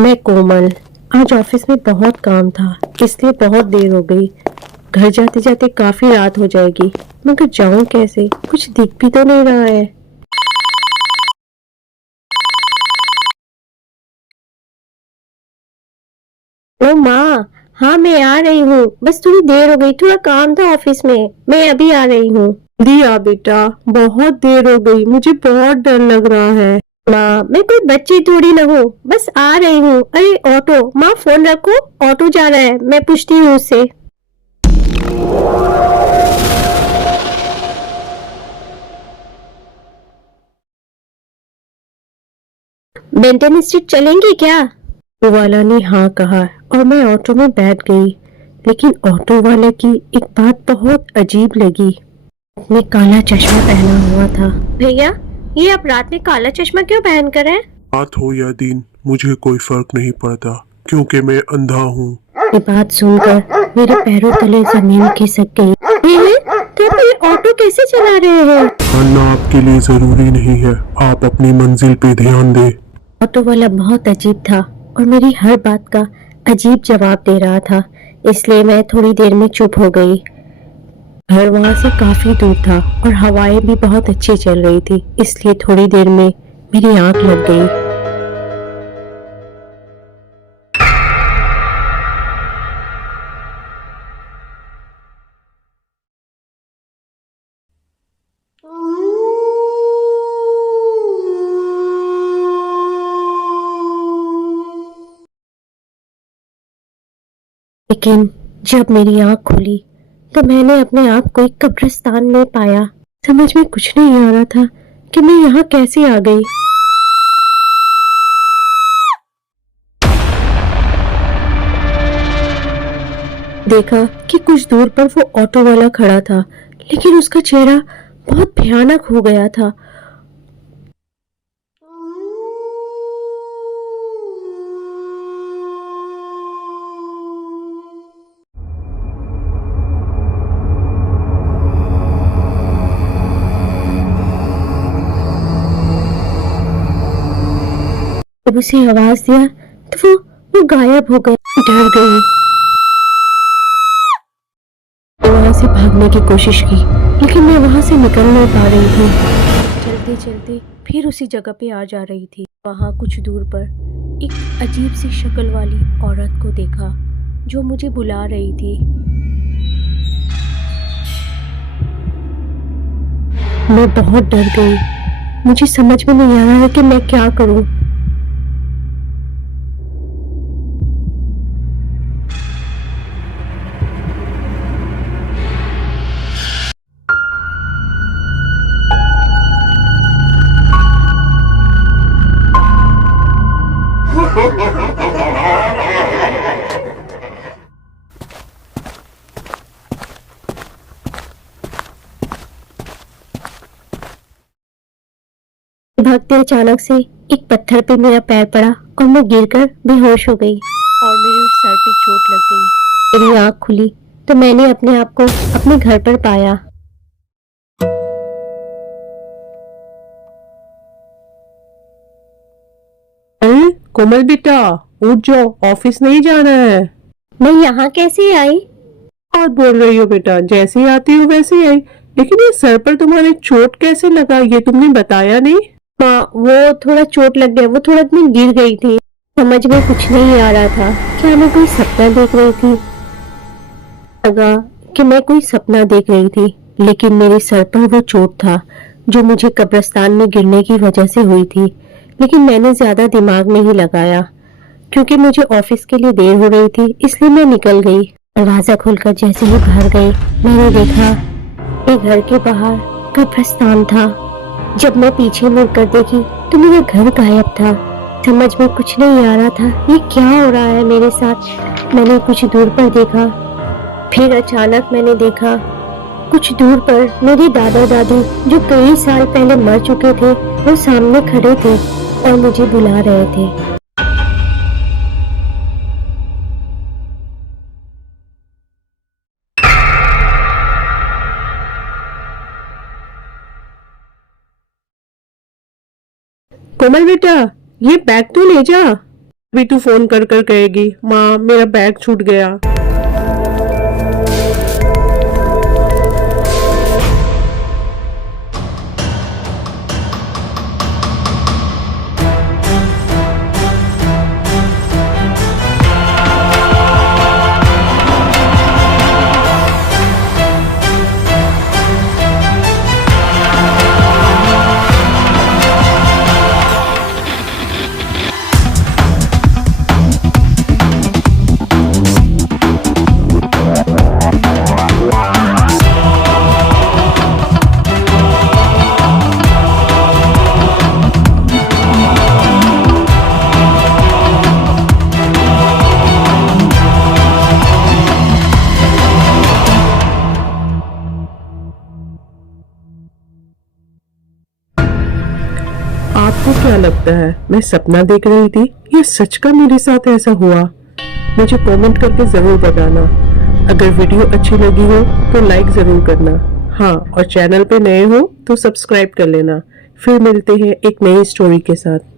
मैं कोमल। आज ऑफिस में बहुत काम था, इसलिए बहुत देर हो गई। घर जाते जाते काफी रात हो जाएगी, मगर जाऊं कैसे? कुछ दिख भी तो नहीं रहा है। ओ माँ, हाँ मैं आ रही हूँ। बस थोड़ी देर हो गई, थोड़ा काम था ऑफिस में। मैं अभी आ रही हूँ। दिया बेटा, बहुत देर हो गई, मुझे बहुत डर लग रहा है। माँ, मैं कोई बच्ची थोड़ी ना हूँ, बस आ रही हूँ। अरे ऑटो, माँ फोन रखो, ऑटो जा रहा है, मैं पूछती हूँ उससे। बेंटन स्ट्रीट चलेंगी क्या? ऑटो वाला ने हाँ कहा और मैं ऑटो में बैठ गई। लेकिन ऑटो वाले की एक बात बहुत अजीब लगी। उसने काला चश्मा पहना हुआ था। भैया, ये आप रात में काला चश्मा क्यों पहन कर हैं? रात हो या दिन मुझे कोई फर्क नहीं पड़ता, क्योंकि मैं अंधा हूँ। ये बात सुनकर मेरे पैरों तले जमीन खिसक गई। तो आप ये ऑटो कैसे चला रहे हैं? पढ़ना आपके लिए जरूरी नहीं है, आप अपनी मंजिल पे ध्यान दें। ऑटो वाला बहुत अजीब था और मेरी हर बात का अजीब जवाब दे रहा था, इसलिए मैं थोड़ी देर में चुप हो गई। घर वहां से काफी दूर था और हवाएं भी बहुत अच्छी चल रही थी, इसलिए थोड़ी देर में मेरी आंख लग गई। लेकिन जब मेरी आंख खुली तो मैंने अपने आप को एक कब्रिस्तान में पाया। समझ में कुछ नहीं आ रहा था कि मैं यहाँ कैसे आ गई। देखा कि कुछ दूर पर वो ऑटो वाला खड़ा था, लेकिन उसका चेहरा बहुत भयानक हो गया था। जब उसे आवाज दिया तो वो गायब हो गया। डर गई, वहां से भागने की कोशिश की, लेकिन मैं वहां से निकल नहीं पा रही थी। चलते चलते फिर उसी जगह पे आ जा रही थी। वहां कुछ दूर पर एक अजीब सी शक्ल वाली औरत को देखा जो मुझे बुला रही थी। मैं बहुत डर गई। मुझे समझ में नहीं आ रहा है कि मैं क्या करूं। भागते अचानक से एक पत्थर पे मेरा पैर पड़ा और मैं गिरकर बेहोश हो गई और मेरे सर पे चोट लग गई। मेरी आंख खुली तो मैंने अपने आप को अपने घर पर पाया। अरे कोमल बेटा, उठ जाओ, ऑफिस नहीं जाना है। मैं यहाँ कैसे आई? और बोल रही हो बेटा, जैसे ही आती हो वैसे ही आई। लेकिन ये सर पर तुम्हारे चोट कैसे लगा, ये तुमने बताया नहीं। हाँ, वो थोड़ा चोट लग गया, वो थोड़ा मैं गिर गई थी। समझ में कुछ नहीं आ रहा था। क्या मैं कोई सपना देख रही थी? लगा कि मैं कोई सपना देख रही थी, लेकिन मेरे सर पर वो चोट था जो मुझे कब्रिस्तान में गिरने की वजह से हुई थी। लेकिन मैंने ज्यादा दिमाग नहीं लगाया क्योंकि मुझे ऑफिस के लिए देर हो रही थी, इसलिए मैं निकल गई। दरवाजा खोलकर जैसे ही घर गई, मैंने देखा कि घर के बाहर कब्रिस्तान था। जब मैं पीछे मुड़कर देखी तो मेरा घर गायब था। समझ में कुछ नहीं आ रहा था ये क्या हो रहा है मेरे साथ। मैंने कुछ दूर पर देखा, फिर अचानक मैंने देखा कुछ दूर पर मेरे दादा दादी जो कई साल पहले मर चुके थे, वो सामने खड़े थे और मुझे बुला रहे थे। कोमल बेटा, ये बैग तो ले जा। अभी तू फोन कर कर कहेगी माँ मेरा बैग छूट गया। आपको क्या लगता है मैं सपना देख रही थी या सच का मेरे साथ ऐसा हुआ? मुझे कमेंट करके जरूर बताना। अगर वीडियो अच्छी लगी हो तो लाइक जरूर करना। हाँ, और चैनल पे नए हो तो सब्सक्राइब कर लेना। फिर मिलते हैं एक नई स्टोरी के साथ।